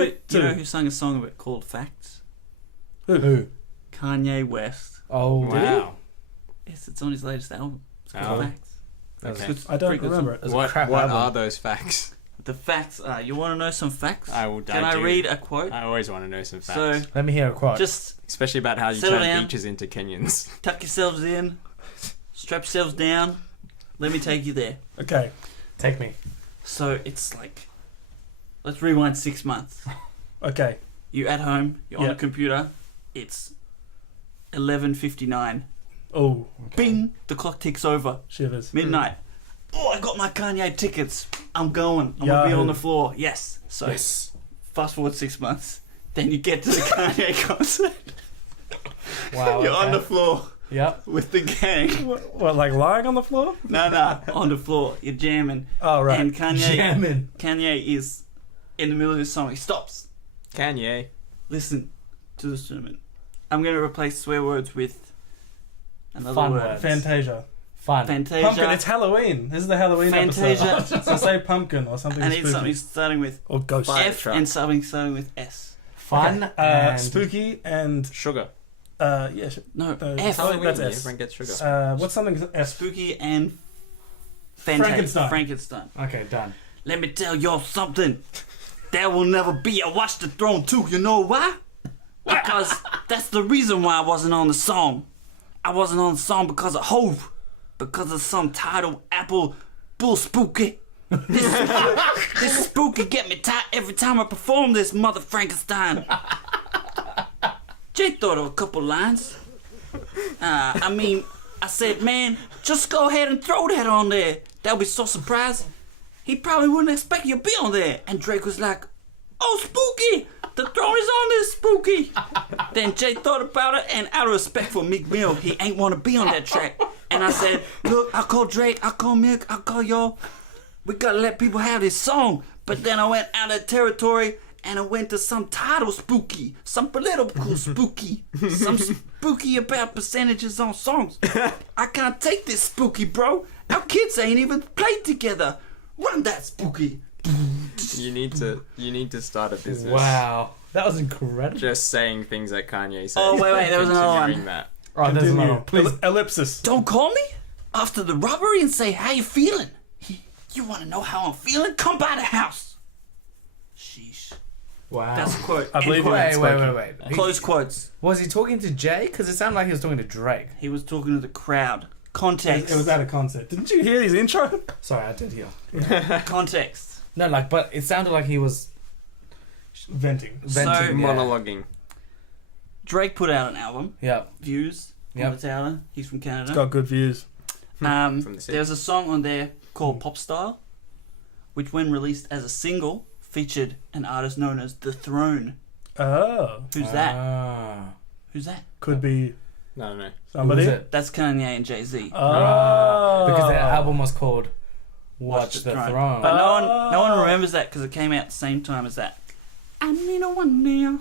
Do you know who sang a song of it called Facts? Who? Kanye West. Oh, Wow. Yes, it's on his latest album. It's called Facts. Okay. It's I don't pretty good remember song. it. What album. are those facts? The facts are, you want to know some facts? Can I do. read a quote? I always want to know some facts. So, Let me hear a quote. just especially about how you settle turn down. beaches into Kenyans. tuck yourselves in, strap yourselves down. Let me take you there. Okay, take me. So, it's like, let's rewind 6 months. Okay, You at home, you're on Yeah. a computer, it's 11:59. oh, Bing! The clock ticks over. shivers. Midnight. Oh, I got my Kanye tickets. I'm going. I'm gonna be Yahoo. on the floor. Yes. So Yes. fast forward 6 months. Then you get to the Kanye concert. Wow. You're on the floor Yep. with the gang. What, like lying on the floor? No, on the floor. You're jamming. Oh, right. And Kanye, Jamming. Kanye is in the middle of this song. He stops. Kanye. Listen to the instrument. I'm gonna replace swear words with another Fun word. word. Fantasia. Fun. Fantasia. Pumpkin. It's Halloween. This is the Halloween Fantasia. episode. So say pumpkin or something I need spooky. something starting with Or ghost. Fire F truck. and something starting with S. Fun. Okay. Spooky and Sugar. yeah. No, F. That's Halloween, S. everyone gets sugar. What's something S? Spooky and Frankenstein. Frankenstein. Okay, done. Let me tell y'all something. There will never be a Watch the Throne 2. You know why? Because that's the reason why I wasn't on the song. I wasn't on the song because of hope. Because of some Tidal Apple bull spooky. This spooky get me tight every time I perform this mother Frankenstein. Jay thought of a couple lines. I said, man, just go ahead and throw that on there. They'll be so surprised. He probably wouldn't expect you to be on there. And Drake was like, oh, spooky. The throne is on this, spooky. Then Jay thought about it, and out of respect for Meek Mills, he ain't want to be on that track. And I said, look, I call Drake, I call Mick, I call y'all. We gotta let people have this song. But then I went out of territory, and I went to some title spooky, some political spooky, some spooky about percentages on songs. I can't take this spooky, bro. Our kids ain't even played together. Run that spooky. You need to start a business. Wow. That was incredible. Just saying things that Kanye said. Oh, wait, there was another one. Continuing that. Oh, there's Continue. another one. Please. Don't Ellipsis. call me after the robbery and say how you feeling. You want to know how I'm feeling? Come by the house. Sheesh. Wow. That's a quote. I believe End you. quote. Wait. Close quotes. Was he talking to Jay? Because it sounded like he was talking to Drake. He was talking to the crowd. Context. It was at a concert. Didn't you hear his intro? Sorry, I did hear. Context. No, but it sounded like he was Venting. venting. So- Monologuing. Drake put out an album. Yeah. Views. Yep. Taylor. He's from Canada. It's got good views. From the city. There's a song on there called Pop Style, which when released as a single featured an artist known as The Throne. Oh. Who's that? Ah. Who's that? Could be No. somebody. Who was it? That's Kanye and Jay-Z. Oh. Because their album was called Watch the Throne. But no one remembers that because it came out at the same time as that. I need a one now.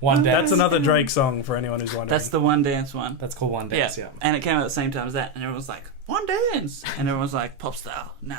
One Dance. That's another Drake song for anyone who's wondering. That's the One Dance one. That's called One Dance, yeah. And it came out at the same time as that, and everyone was like, One Dance! And everyone was like, Pop Style. Nah.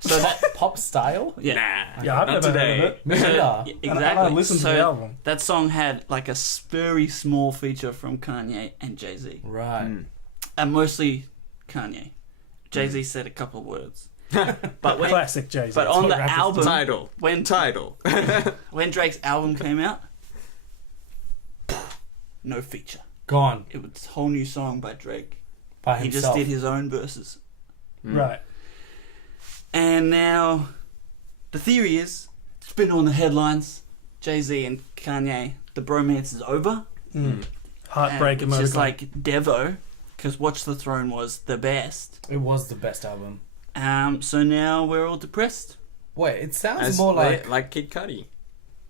So that pop style? Yeah. Yeah, I've Not never today. heard of it. Me neither. Yeah, And I exactly. listened to So the album. that song had like a very small feature from Kanye and Jay-Z. Right. Mm. And mostly Kanye. Jay-Z said a couple of words. But when, Classic Jay-Z. but That's on what the rappers album, Tidal. when Tidal. when Drake's album came out, no feature. Gone. It was a whole new song by Drake. By He himself. just did his own verses. do. Right. And now, the theory is, it's been on the headlines, Jay-Z and Kanye, the bromance is over. Heartbreak And it's just emoticon. like Devo, because Watch the Throne was the best. It was the best album. So now we're all depressed. Wait, it sounds As more like... Kid Cudi,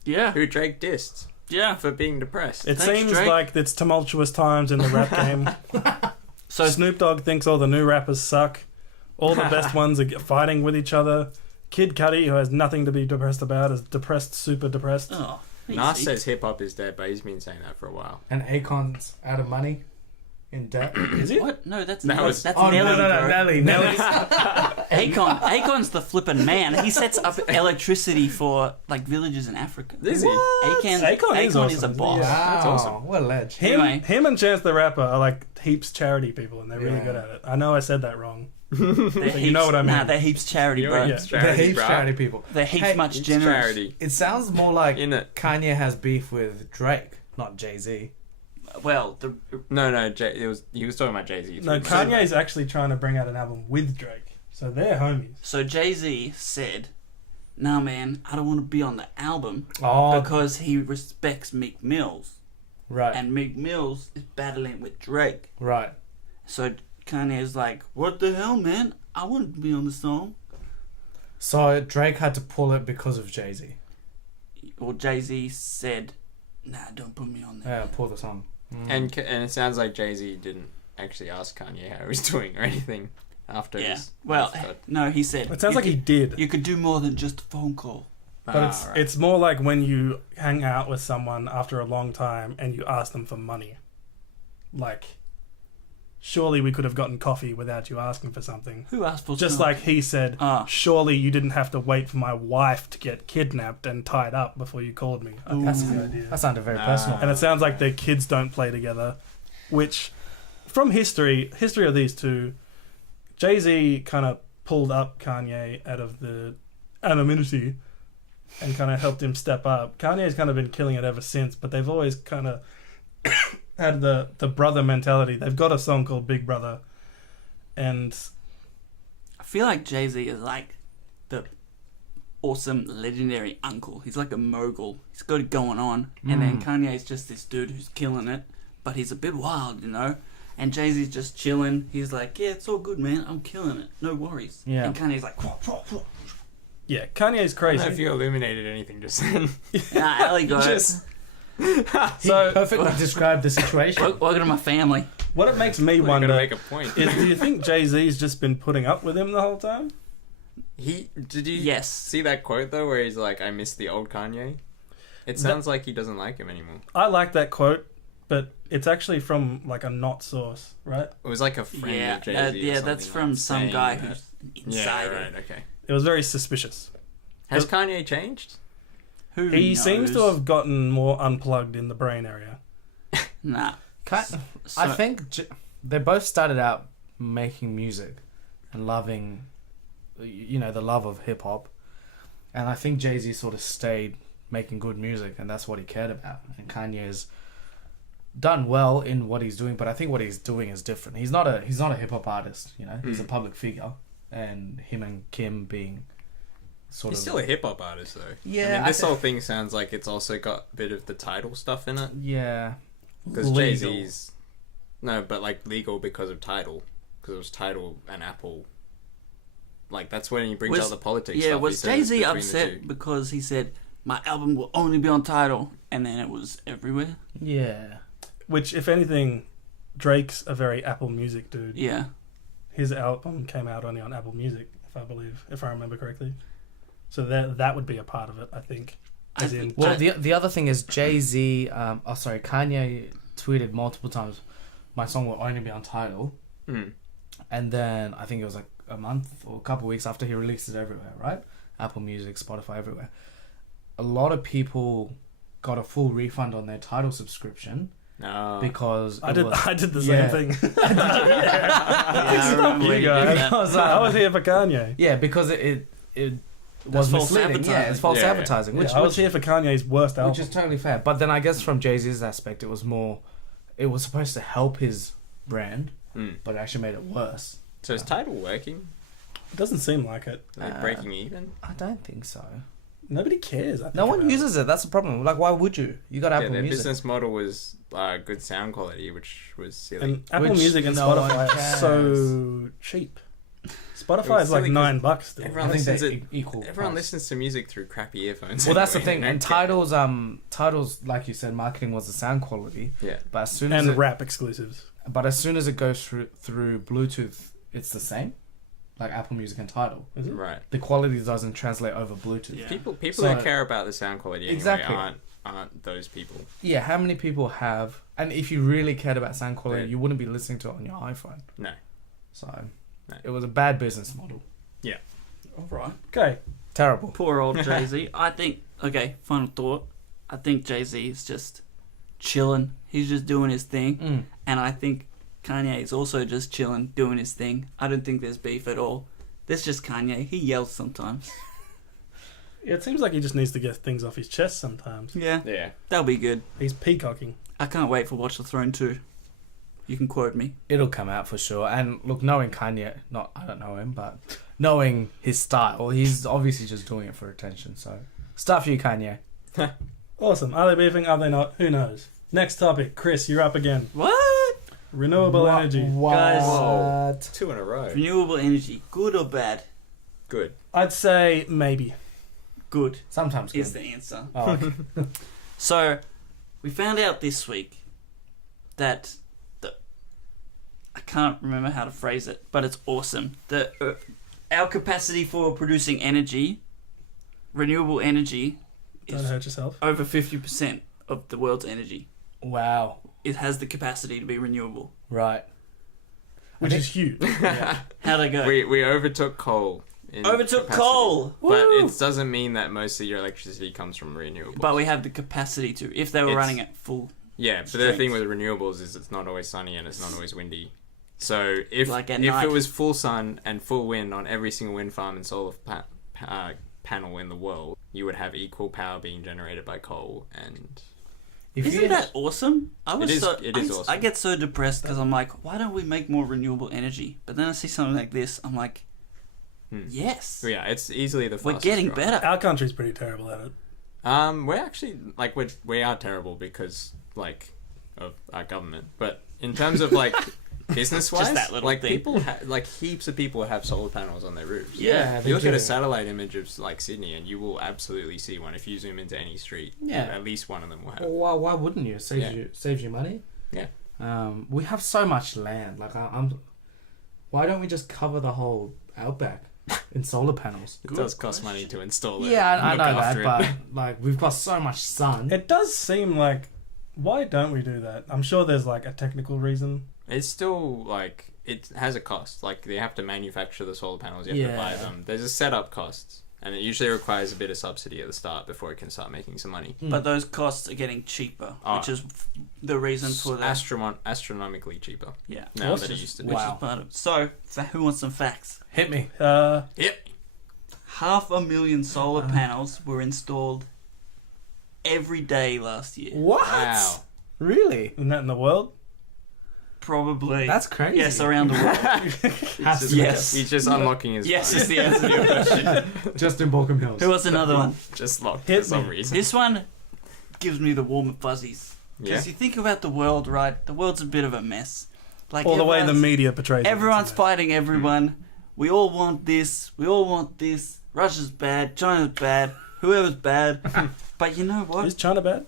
Yeah. who Drake dissed Yeah. for being depressed. It Thanks, seems Drake. like it's tumultuous times in the rap game. So Snoop Dogg thinks all the new rappers suck. All the best ones are fighting with each other. Kid Cudi, who has nothing to be depressed about, is depressed, super depressed. Oh, Nas easy. says hip hop is dead, but he's been saying that for a while. And Akon's out of money. In debt. Is it? What? No, that's That Nelly. was- That's Oh, Nelly, no, bro. Nelly. Akon's the flippin' man. He sets up electricity for like villages in Africa. Is he? Akon is awesome, is a isn't he? boss. Yeah. That's awesome. What a ledge. Anyway. Him and Chance the Rapper are like heaps charity people, and they're really Yeah. good at it. I know I said that wrong. They're But you know what I mean. Nah, they're heaps charity, You're bro. a Yeah. They're charity, heaps bro. charity people. They're heaps Hey, much It's generous. charity. It sounds more like In it. Kanye has beef with Drake, not Jay-Z. Well, No, he was talking about Jay-Z. No, Kanye's actually trying to bring out an album with Drake, so they're homies. so Jay-Z said, "Nah, man, I don't want to be on the album Oh, because he respects Meek Mills, right, and Meek Mills is battling with Drake." right. So Kanye's like, "What the hell, man? I wouldn't be on the song." So Drake had to pull it because of Jay-Z. Well, Jay-Z said, "Nah, don't put me on there." Yeah, pull the song. And it sounds like Jay-Z didn't actually ask Kanye how he was doing or anything after Yeah. his... Well, no, he said. It sounds you like he could- did. You could do more than just a phone call. But right. it's more like when you hang out with someone after a long time and you ask them for money. Like, surely we could have gotten coffee without you asking for something. Who asked for Just some? like he said, Ah. surely you didn't have to wait for my wife to get kidnapped and tied up before you called me. I think That's the idea. That sounded very Nah. personal. And it sounds like their kids don't play together, which, from history of these two, Jay-Z kind of pulled up Kanye out of the anonymity and kind of helped him step up. Kanye's kind of been killing it ever since, but they've always kind of had the brother mentality. They've got a song called Big Brother, and I feel like Jay-Z is like the awesome, legendary uncle. He's like a mogul. He's got it going on. And then Kanye's just this dude who's killing it, but he's a bit wild, you know? And Jay-Z's just chilling. He's like, yeah, it's all good, man. I'm killing it. No worries. Yeah. And Kanye's like, yeah, Kanye's I don't know if crazy. you eliminated anything just then. nah, Ali got Just- it. He So perfectly described the situation. Welcome to my family. what it makes me You're wonder gonna make a point. is, do you think Jay-Z's just been putting up with him the whole time? Did you Yes. see that quote though, where he's like, "I miss the old Kanye." It sounds like he doesn't like him anymore. I like that quote, but it's actually from like a not source, right? It was like a friend Yeah, of Jay-Z. yeah, that's from some guy who's inside Yeah, it. right. Okay. It was very suspicious. Has Kanye changed? Who He seems to knows? have gotten more unplugged in the brain area. Nah. I So- think they both started out making music and loving, you know, the love of hip hop, and I think Jay-Z sort of stayed making good music, and that's what he cared about. And Kanye's done well in what he's doing, but I think what he's doing is different. He's not a hip hop artist, you know. He's a public figure, and him and Kim being sort He's of still a hip hop artist though. Yeah, I mean, I this thi- whole thing sounds like it's also got a bit of the Tidal stuff in it. yeah. Because Legal. Jay-Z's... No, but like legal because of Tidal. Because it was Tidal and Apple. Like, that's when he brings out the politics Yeah, stuff. was he says Jay-Z between the upset two. because he said, my album will only be on Tidal, and then it was everywhere? Yeah. Which, if anything, Drake's a very Apple Music dude. Yeah. His album came out only on Apple Music, if I remember correctly. So that would be a part of it, I think. I As in, think- Well, the other thing is Jay-Z, Kanye tweeted multiple times, my song will only be on Tidal. Mm. And then I think it was like a month or a couple of weeks after he released it everywhere, right? Apple Music, Spotify, everywhere. A lot of people got a full refund on their Tidal subscription No. because I it did was- the yeah. same thing. I remember you when guys. did that. Because, I was here for Kanye. yeah, because it was false misleading. Yeah, advertising. it's false Yeah. advertising, I was here for Kanye's worst album. which is totally fair. But then I guess from Jay-Z's aspect, it was supposed to help his brand, Mm. but it actually made it worse. So is Tidal working? It doesn't seem like it. Like breaking even? I don't think so. Nobody cares. I think, No one about uses it. That's the problem. Like, why would you? You got Yeah, Apple their Music. business model was good sound quality, which was silly. And Apple Which Music and no one Spotify are cares. so cheap. Spotify was is like silly 'cause $9 still. everyone I think listens they're to- equal. Everyone price. listens to music through crappy earphones. Well, that's the anyway. thing. And Tidal's like you said, marketing was the sound quality. Yeah. But as soon as And rap exclusives. it goes through Bluetooth, it's the same. Like Apple Music and Tidal. Right. The quality doesn't translate over Bluetooth. Yeah. People So- who care about the sound quality anyway Exactly. aren't aren't those people. Yeah, how many people have? And if you really cared about sound quality, Yeah. you wouldn't be listening to it on your iPhone. No. So, No. it was a bad business model. All right. Okay. Terrible. Poor old Jay-Z. I think, okay, final thought. I think Jay-Z is just chilling. He's just doing his thing. And I think Kanye is also just chilling, doing his thing. I don't think there's beef at all. There's just Kanye. He yells sometimes. Yeah, it seems like he just needs to get things off his chest sometimes. Yeah. Yeah. That'll be good. He's peacocking. I can't wait for Watch the Throne 2. You can quote me. It'll come out for sure. And look, knowing Kanye, I don't know him, but knowing his style, he's obviously just doing it for attention. So, stuff you, Kanye. Awesome. Are they beefing? Are they not? Who knows? Next topic. Chris, you're up again. What? Renewable energy. Guys. Whoa. 2 in a row. Renewable energy. Good or bad? Good. I'd say maybe. Good Sometimes good. is the answer. Oh, okay. So, we found out this week that I can't remember how to phrase it, but it's awesome. Our capacity for producing energy, renewable energy, Don't is hurt yourself. over 50% of the world's energy. Wow. It has the capacity to be renewable. Right. Which is huge. How'd I go? We overtook coal. in Overtook capacity. coal! But Woo! it doesn't mean that most of your electricity comes from renewables. But we have the capacity to, if they were It's- running at full. Yeah, but the strength. thing with renewables is it's not always sunny and it's not always windy. So if Like at if night. it was full sun and full wind on every single wind farm and solar panel in the world, you would have equal power being generated by coal. And If Isn't you, that awesome? It is awesome. I get so depressed because I'm like, why don't we make more renewable energy? But then I see something like this, I'm like, yes. so yeah, it's easily the We're fastest getting growing. better. Our country's pretty terrible at it. We're actually like we are terrible because like of our government, but in terms of like business wise, Just that little like thing. people like heaps of people have solar panels on their roofs. Yeah, they You look at do. a satellite image of like Sydney, and you will absolutely see one. If you zoom into any street, Yeah. at least one of them will have. Well, why wouldn't you? Yeah. Saves you money. Yeah. We have so much land. Like I'm. Why don't we just cover the whole outback in solar panels? It does cost money to install it. Yeah, and I look know that, after it. but like we've got so much sun. It does seem like, why don't we do that? I'm sure there's like a technical reason. It's still like it has a cost. Like they have to manufacture the solar panels. You have to buy Yeah. them. There's a setup cost, and it usually requires a bit of subsidy at the start before it can start making some money. But those costs are getting cheaper, Oh. which is the reason for that. Astronomically cheaper Yeah. now Awesome. than it used to be. Which Wow. is part of. So, who wants some facts? Hit me. Yep. 500,000 solar panels were installed every day last year. What? Wow. Really? Isn't that in the world? Probably. That's crazy. Yes, around the world. Has to be. Yes. He's just unlocking his Yes phone. is the answer to your question. Just in Balcombe Hills. Who wants another one? Just locked Hit for some me. reason. This one gives me the warm and fuzzies. Yeah. Because you think about the world, right? The world's a bit of a mess. Like Or the way the everyone's- media portrays it. Everyone's It's a mess. fighting everyone. We all want this. We all want this. Russia's bad. China's bad. Whoever's bad. But you know what? Is China bad?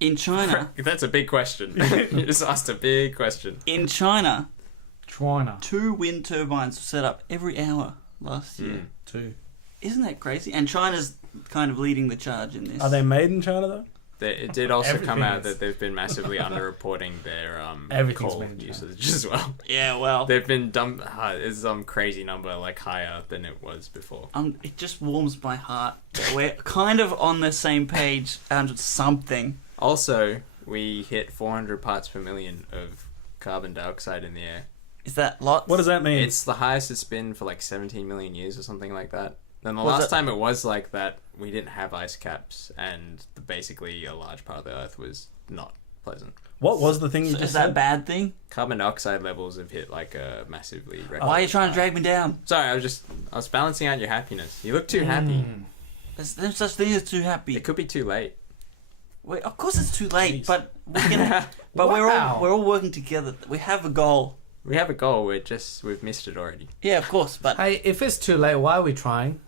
In China, That's a big question. You just asked a big question. in China, China. 2 wind turbines were set up every hour last year. Too. Isn't that crazy? And China's kind of leading the charge in this. Are they made in China though? It did also come Everything out is. that they've been massively underreporting their Everything's coal made in China. usage as well. Yeah, well, They've been it's some crazy number, like higher than it was before. it just warms my heart. that We're kind of on the same page on something. Also, we hit 400 parts per million of carbon dioxide in the air. Is that lots? What does that mean? It's the highest it's been for like 17 million years or something like that. Then the Was last it- time it was like that, we didn't have ice caps, and basically a large part of the Earth was not pleasant. What was the thing you So just is that a said? bad thing? Carbon dioxide levels have hit like a massively record. Why are you trying to drag me down? Sorry, I was balancing out your happiness. You look too happy. There's no such thing as too happy. It could be too late. Wait, of course it's too late, Jeez. but we're gonna. But Wow. we're all working together. We have a goal. We have a goal. We've missed it already. Yeah, of course. But Hey, if it's too late, why are we trying?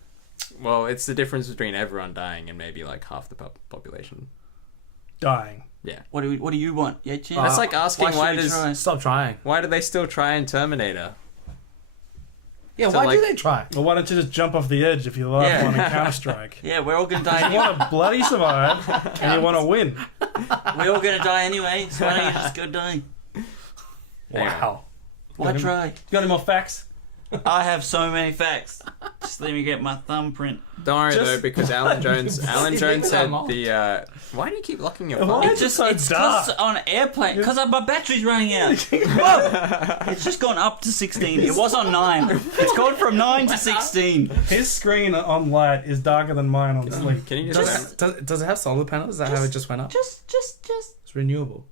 Well, it's the difference between everyone dying and maybe like half the population. Dying. Yeah. what do you want? Yeah, Chin? That's like asking Why should we try? Stop trying. why do they still try in Terminator? Yeah, So, why like- do they try? Well, why don't you just jump off the edge if you love Yeah. one in Counter-Strike? Yeah, we're all gonna die You anyway. want to bloody survive, and you want to win. We're all gonna die anyway, so why don't you just go die? Wow. Why try? You got any more facts? I have so many facts. Just let me get my thumbprint. Don't worry Just- though, because Alan Jones Leave said it alone. the. Why do you keep locking your Why phone? is it so It's dark? because on airplane, because my battery's running out. Whoa! It's just gone up to 16. It was on 9. It's gone from 9 to 16. His screen on light is darker than mine on sleep. Can you Does it have solar panels? Is that how it just went up? Just. It's renewable.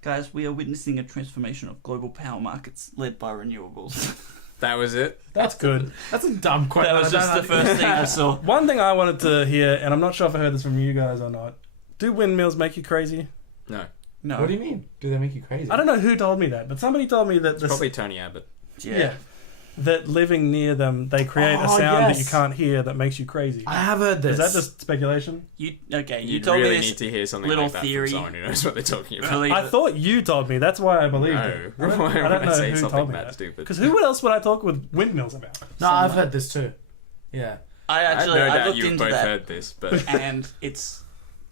Guys, we are witnessing a transformation of global power markets led by renewables. That was it. That's good. That's a dumb question. That was just the first thing I saw. One thing I wanted to hear, and I'm not sure if I heard this from you guys or not. Do windmills make you crazy? No, No. What do you mean? Do they make you crazy? I don't know who told me that, but somebody told me that it's probably Tony Abbott. Yeah. that living near them, they create a Oh, sound that yes. you can't hear that makes you crazy. I have heard this. Is that just speculation? You You told really me this need to hear something little like that theory. from someone who knows what they're talking about. Believe I it. thought you told me. That's why I believed No, it. why I would don't I know say who something told me that that. stupid? Because who else would I talk with windmills about? No, I've heard this too. Yeah. I I have actually no I doubt looked you've into both that, heard this, but and it's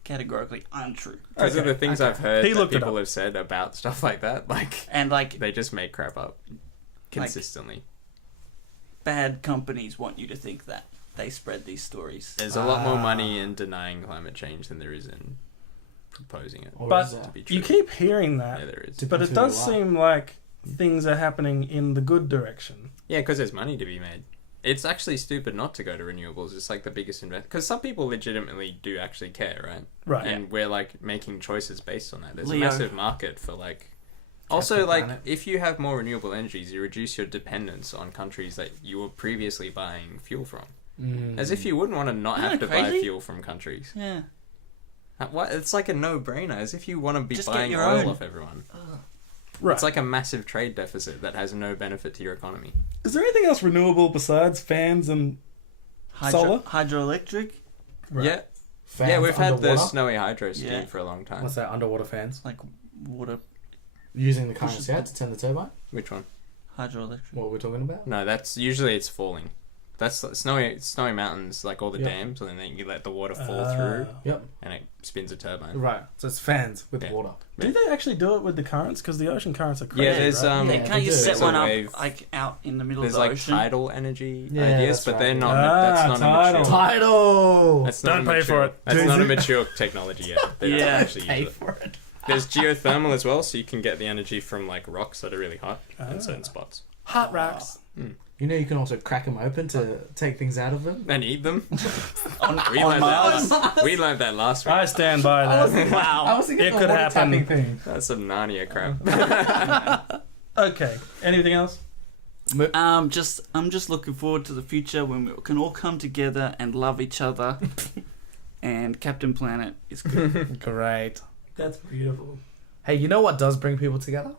categorically untrue. those are the things I've heard He that looked it people up. have said about stuff like that. Like, And like they just make crap up consistently. bad companies want you to think that they spread these stories. There's a lot more money in denying climate change than there is in proposing it. Or But is To that? be true. you keep hearing Yeah, that, there is. To- but it Depends does who you are. seem like things are happening in the good direction. Yeah, because there's money to be made. It's actually stupid not to go to renewables. It's like the biggest investment. Because some people legitimately do actually care, right? Right. And we're like making choices based on that. There's Leo. a massive market for like. Also, the like, planet. if you have more renewable energies, you reduce your dependence on countries that you were previously buying fuel from. As if you wouldn't want to not Isn't have that to buy crazy? fuel from countries. Yeah. What? It's like a no-brainer. As if you want to be Just get buying your oil own. off everyone. Right. It's like a massive trade deficit that has no benefit to your economy. Is there anything else renewable besides fans and solar? Hydroelectric, Right. Yeah. Fans Yeah, we've had the underwater? snowy hydro scheme Yeah. for a long time. What's that? Underwater fans like water using the current yeah to turn the turbine. Which one? hydroelectric. What we're talking about? No, that's usually it's falling. That's snowy mountains, like all the Yeah. dams, and then you let the water fall through, Yep. and it spins a turbine. Right. So it's fans with Yeah. water. Do they actually do it with the currents? Because the ocean currents are crazy. Yeah, there's right? They Yeah, can't they you do. set There's a one up wave. like out in the middle There's of the like ocean? tidal energy Yeah, ideas, that's but right. they're not. Ah, That's not tidal. a mature. Tidal. That's not Don't a pay mature, for it. That's not a Jay-Z. mature technology yet. They don't Yeah, actually Pay use it. for it. There's geothermal as well, so you can get the energy from like rocks that are really hot Ah. in certain spots Hot rocks. You know, you can also crack them open to take things out of them. and eat them. on We on learned Mars? that. We learned that last week. I stand by that. Wow. I was thinking It the could water happen. tapping thing. That's some Narnia crap. Okay. Anything else? I'm just looking forward to the future when we can all come together and love each other. And Captain Planet is good. Great. That's beautiful. Hey, you know what does bring people together?